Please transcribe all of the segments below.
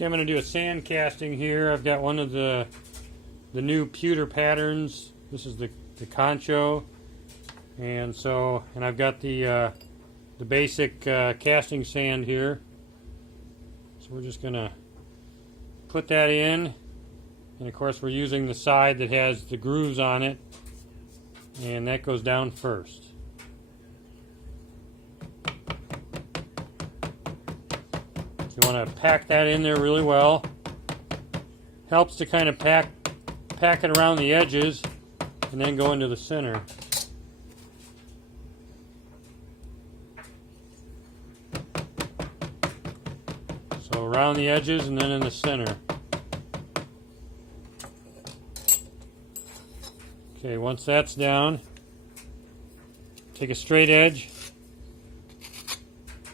Okay, I'm going to do a sand casting here. I've got one of the new pewter patterns. This is the concho, and I've got the basic casting sand here. So we're just going to put that in, and of course we're using the side that has the grooves on it, and that goes down first. You want to pack that in there really well. Helps to kind of pack it around the edges and then go into the center. So around the edges and then in the center. Okay, once that's down, take a straight edge.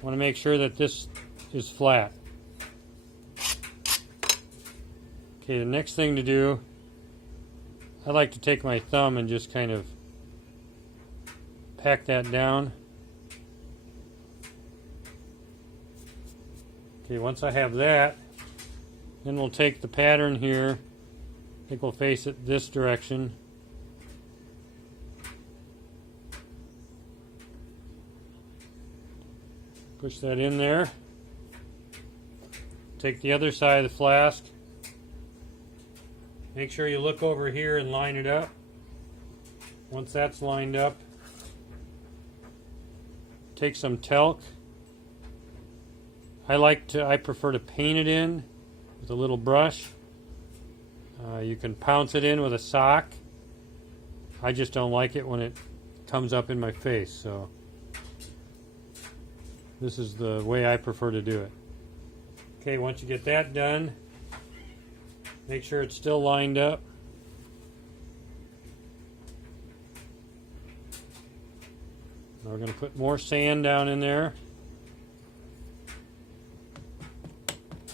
Want to make sure that this is flat. Okay, the next thing to do, I like to take my thumb and just kind of pack that down. Okay, once I have that, then we'll take the pattern here. I think we'll face it this direction. Push that in there. Take the other side of the flask. Make sure you look over here and line it up. Once that's lined up, take some talc. I prefer to paint it in with a little brush. You can pounce it in with a sock. I just don't like it when it comes up in my face, so this is the way I prefer to do it. Okay, once you get that done, make sure it's still lined up. Now we're going to put more sand down in there.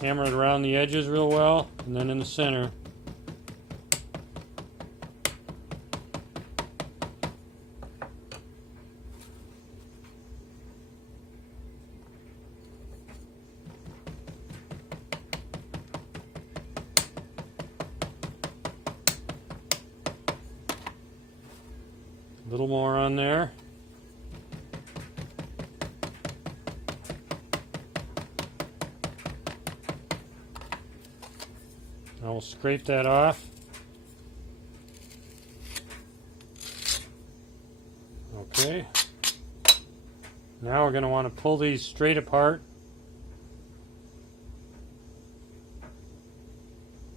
Hammer it around the edges real well, and then in the center. A little more on there. I'll scrape that off. Okay. Now we're going to want to pull these straight apart.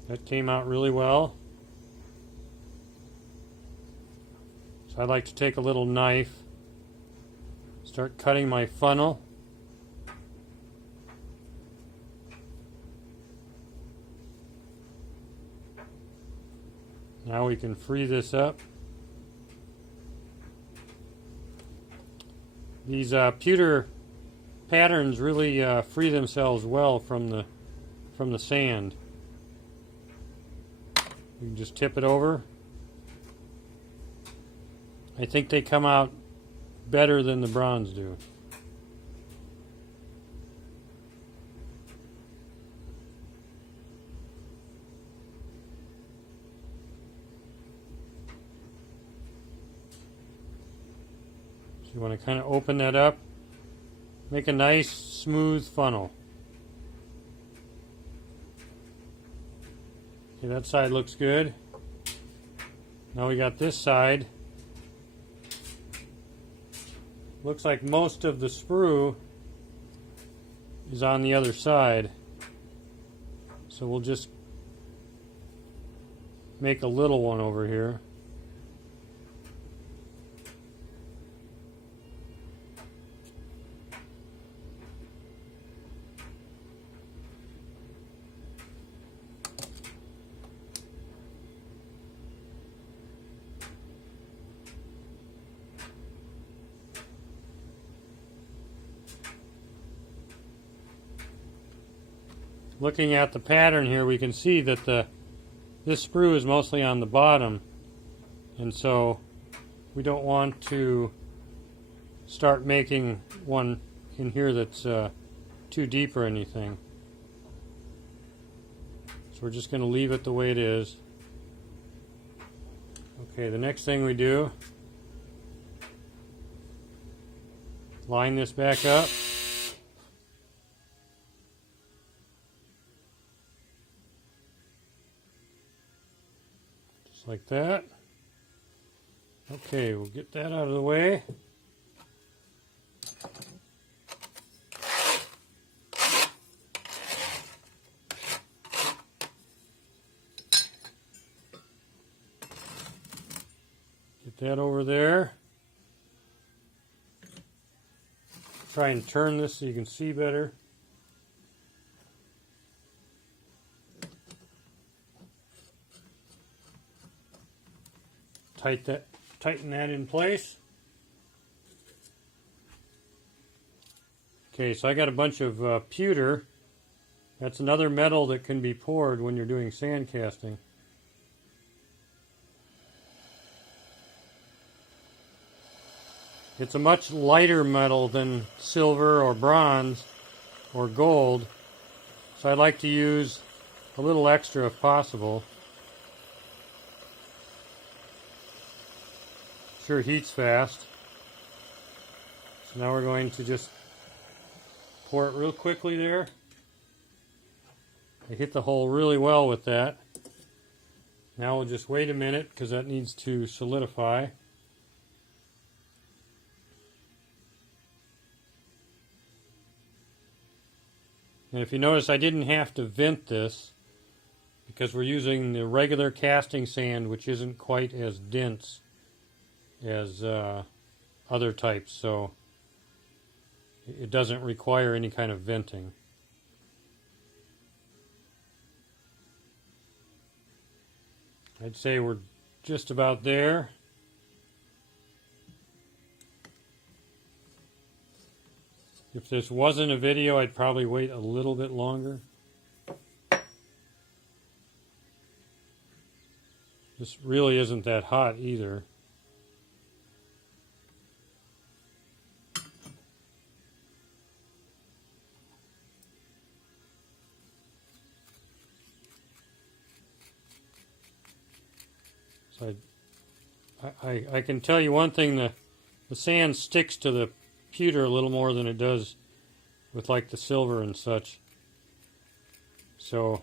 That came out really well. So I'd like to take a little knife, start cutting my funnel. Now we can free this up. These pewter patterns really free themselves well from the sand. You can just tip it over. I think they come out better than the bronze do. You want to kind of open that up, make a nice smooth funnel. Okay, that side looks good. Now we got this side. Looks like most of the sprue is on the other side. So we'll just make a little one over here. Looking at the pattern here, we can see that this sprue is mostly on the bottom, and so we don't want to start making one in here that's too deep or anything. we're just going to leave it the way it is. Okay, the next thing we do, line this back up. Just like that. Okay, we'll get that out of the way. Get that over there. Try and turn this so you can see better. Tighten that in place. Okay, so I got a bunch of pewter. That's another metal that can be poured when you're doing sand casting. It's a much lighter metal than silver or bronze or gold, so I like to use a little extra if possible. Sure heats fast. So now we're going to just pour it real quickly there. I hit the hole really well with that. Now we'll just wait a minute because that needs to solidify. And if you notice, I didn't have to vent this because we're using the regular casting sand, which isn't quite as dense as other types, so it doesn't require any kind of venting. I'd say we're just about there. If this wasn't a video, I'd probably wait a little bit longer. This really isn't that hot either. So I can tell you one thing, the sand sticks to the pewter a little more than it does with like the silver and such. So,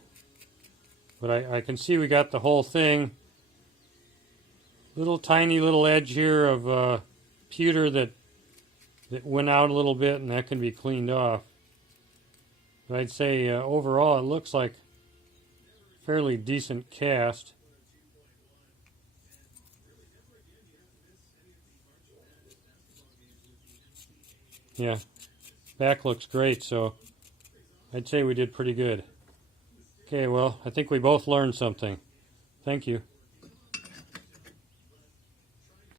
but I can see we got the whole thing. Little tiny little edge here of pewter that went out a little bit, and that can be cleaned off. But I'd say overall it looks like a fairly decent cast. Yeah, back looks great, so I'd say we did pretty good. Okay, well, I think we both learned something. Thank you.